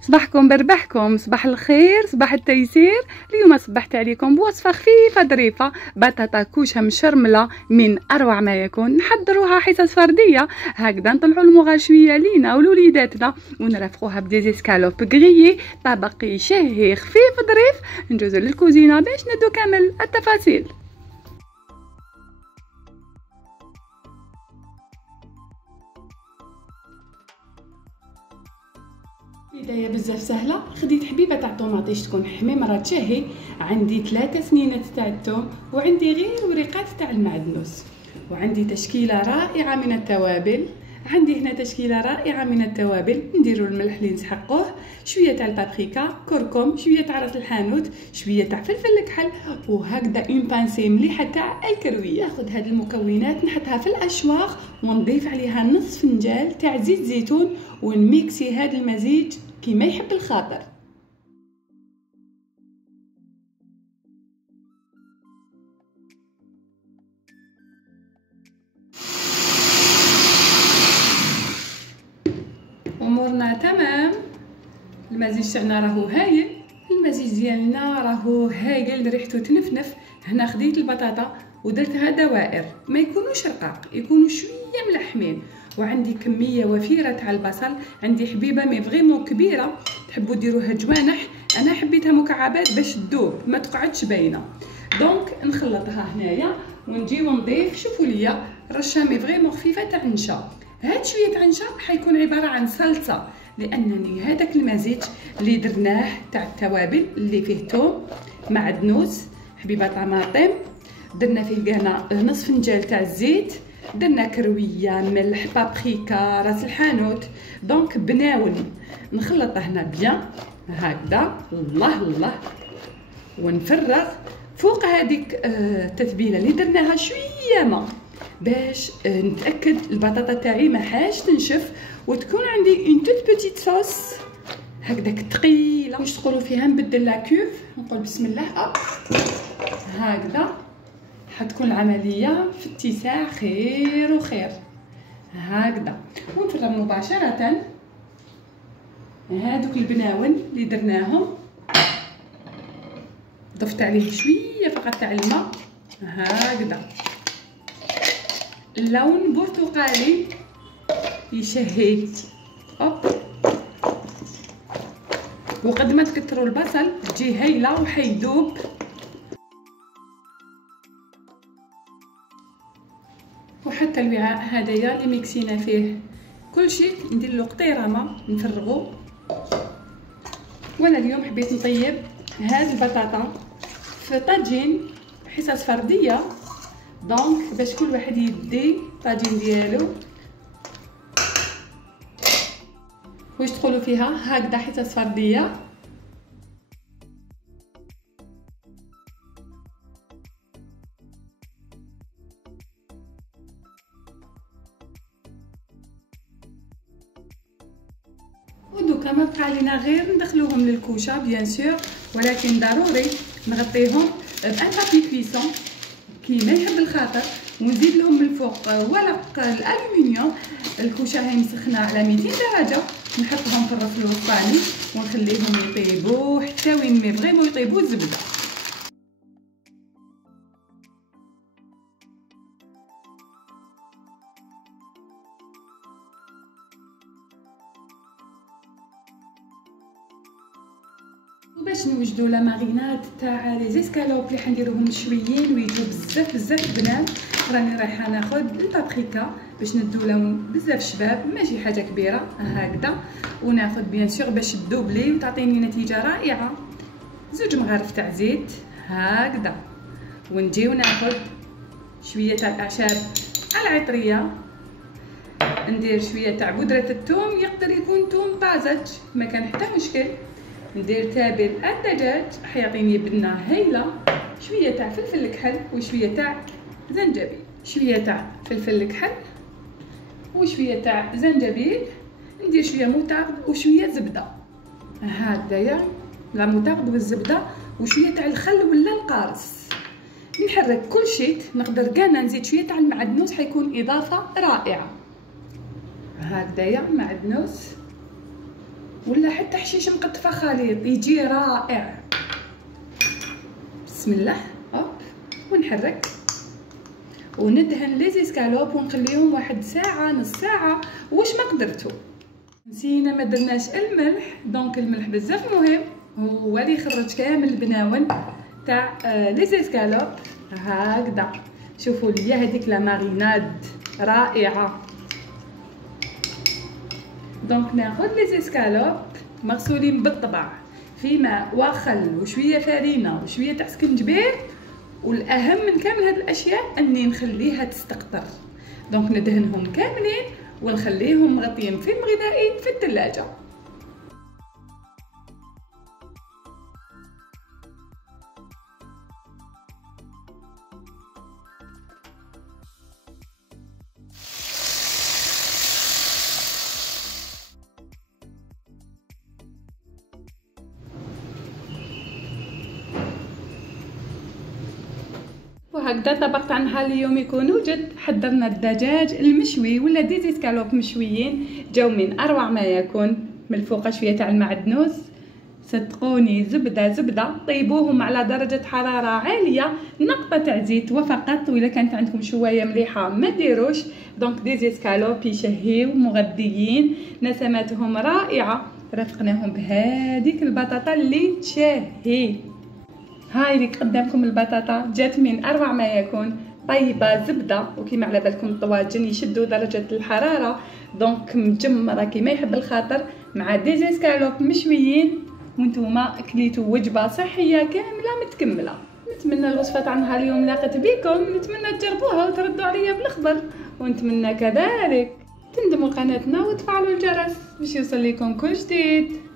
صباحكم بربحكم، صباح الخير، صباح التيسير. اليوم صبحت عليكم بوصفه خفيفه ظريفه، بطاطا كوشه مشرمله من اروع ما يكون. نحضروها حصص فرديه هكذا، نطلعوا المغال شويه لينا ولوليداتنا ونرافقوها بديزيسكالوب غريي، طبق شهي خفيف ظريف. ندوزو للكوزينه باش ندو كامل التفاصيل. بداية بزاف سهلة. خديت حبيبة تاع طوماطيش تكون حميمرة تشهي، عندي 3 سنينات تاع الثوم، وعندي غير وريقات تاع المعدنوس، وعندي تشكيلة رائعة من التوابل. عندي هنا تشكيلة رائعة من التوابل. نديرو الملح اللي نسحقوه، شوية تاع البابريكا، كركم، شوية تاع راس الحانوت، شوية تاع فلفل الكحل، وهكذا اون بانسي مليحة تاع الكروية. ناخذ هاد المكونات نحطها في الاشواغ ونضيف عليها نص فنجان تاع زيت زيتون، ونميكسي هاد المزيج كيما يحب الخاطر. امورنا تمام، المزيج تاعنا راهو هايل، المزيج ديالنا راهو هايل، ريحته تنفنف. هنا خديت البطاطا ودرتها دوائر، ما يكونوش رقاق، يكونوا شويه ملحمين. وعندي كميه وفيره تاع البصل، عندي حبيبه مي فريمون كبيره، تحبوا ديروها جوانح، انا حبيتها مكعبات باش تذوب ما تقعدش باينه. دونك نخلطها هنايا ونجي ونضيف، شوفوا ليا رشه مي فريمون خفيفه تاع نشا. هاد شويه تاع نشا حيكون عباره عن صلصه، لانني هذاك المزيج اللي درناه تاع التوابل اللي فيه ثوم، معدنوس، حبيبه طماطم، درنا فيه كاع نصف فنجان تاع الزيت، درنا كرويه، ملح، بابريكا، راس الحانوت. دونك بناون نخلط هنا بيان هكذا، الله الله، ونفرغ فوق هذيك التتبيله اللي درناها شويه ما، باش نتاكد البطاطا تاعي ما حاش تنشف، وتكون عندي اون توت بوتيت صوص هكذاك ثقيله. واش تقولوا فيها؟ نبدل لا كوف، نقول بسم الله هكذا، حتكون العمليه في اتساع خير وخير هكذا. ونفرغ مباشره هادوك البناون اللي درناهم، ضفت عليه شويه فقط تاع الماء هكذا، اللون برتقالي يشهي. اوب، وقد ما تكثروا البصل تجي هايله وحيذوب. وحتى الوعاء هذايا اللي ميكسينا فيه كلشي ندير له قطيره ما نفرغو. وانا اليوم حبيت نطيب هاد البطاطا في طاجين حصص فرديه، دونك باش كل واحد يدي طاجين ديالو. واش تقولوا فيها؟ هكذا حصص فرديه. ودوكا ما بقى علينا غير ندخلوهم للكوشه بيان سور، ولكن ضروري نغطيهم بان بابي كويسون كيما يحب الخاطر، ونزيد لهم من الفوق ورق الالومنيوم. الكوشه هاي مسخنه على 200 درجه، نحطهم في الرف الوسطاني ونخليهم يطيبوا حتى وين ما فريمون يطيبوا الزبده. باش نوجدوا لا ماريناد تاع لي زيسكالوب اللي حنديروهم مشويين ويجيو بزاف بزاف بنان، راني رايحه ناخذ البابريكا باش ندو لون بزاف شباب، ماشي حاجه كبيره هكذا، وناخذ بيان سور باش تذوب لي وتعطيني نتيجه رائعه 2 مغارف تاع زيت هكذا. ونجيو ناخذ شويه تاع الاعشاب العطريه، ندير شويه تاع بودره الثوم، يقدر يكون ثوم طازج ما كان حتى مشكل. ندير تابل الدجاج حيعطيني بنه هايله، شويه تاع فلفل الكحل وشويه تاع زنجبيل، شويه تاع فلفل الكحل وشويه تاع زنجبيل. ندير شويه موتارد وشويه زبده هكذايا، لا موتارد والزبده وشويه تاع الخل ولا القارص. نحرك كل شيء، نقدر كاع نزيد شويه تاع المعدنوس، حيكون اضافه رائعه هكذايا معدنوس ولا حتى حشيش مقطفه خليط يجي رائع. بسم الله. هوب ونحرك وندهن لي زيسكالوب ونخليهم واحد ساعه نص ساعه واش ما قدرتوا. نسينا ما درناش الملح، دونك الملح بزاف مهم، هو اللي يخرج كامل البناون تاع لي زيسكالوب. هكذا شوفوا لي هذيك لا ماريناد رائعه. دونك ناخذ لي زيسكالوب مغسولين بالطبع في ماء وخل وشويه فرينه وشويه تاع سكنجبير، والاهم من كامل هاد الاشياء اني نخليها تستقطر. دونك ندهنهم كاملين ونخليهم مغطيين فيلم غذائي في الثلاجه. وهكذا طبق تاع نهار اليوم يكون وجد. حضرنا الدجاج المشوي ولا دي زيسكالوب مشويين، جاو من اروع ما يكون. من الفوق شويه تاع المعدنوس، صدقوني زبده. طيبوهم على درجه حراره عاليه، نقطه تاع زيت وفقط، وإلا كانت عندكم شويه مليحه ما ديروش. دونك دي زيسكالوب يشهيو مغذيين، نسماتهم رائعه. رافقناهم بهذيك البطاطا اللي تشهي. هاي اللي قدامكم البطاطا جات من اروع ما يكون، طيبه زبده. وكيما على بالكم الطواجن يشدوا درجه الحراره، دونك مجمره كيما يحب الخاطر مع دي زيسكالوب مشويين، وانتوما كليتوا وجبه صحيه كامله متكمله. نتمنى الوصفه تاع نهار اليوم لاقت بكم، نتمنى تجربوها وتردوا عليا بالخبر، ونتمنى كذلك تندموا قناتنا وتفعلوا الجرس باش يوصل لكم كل جديد.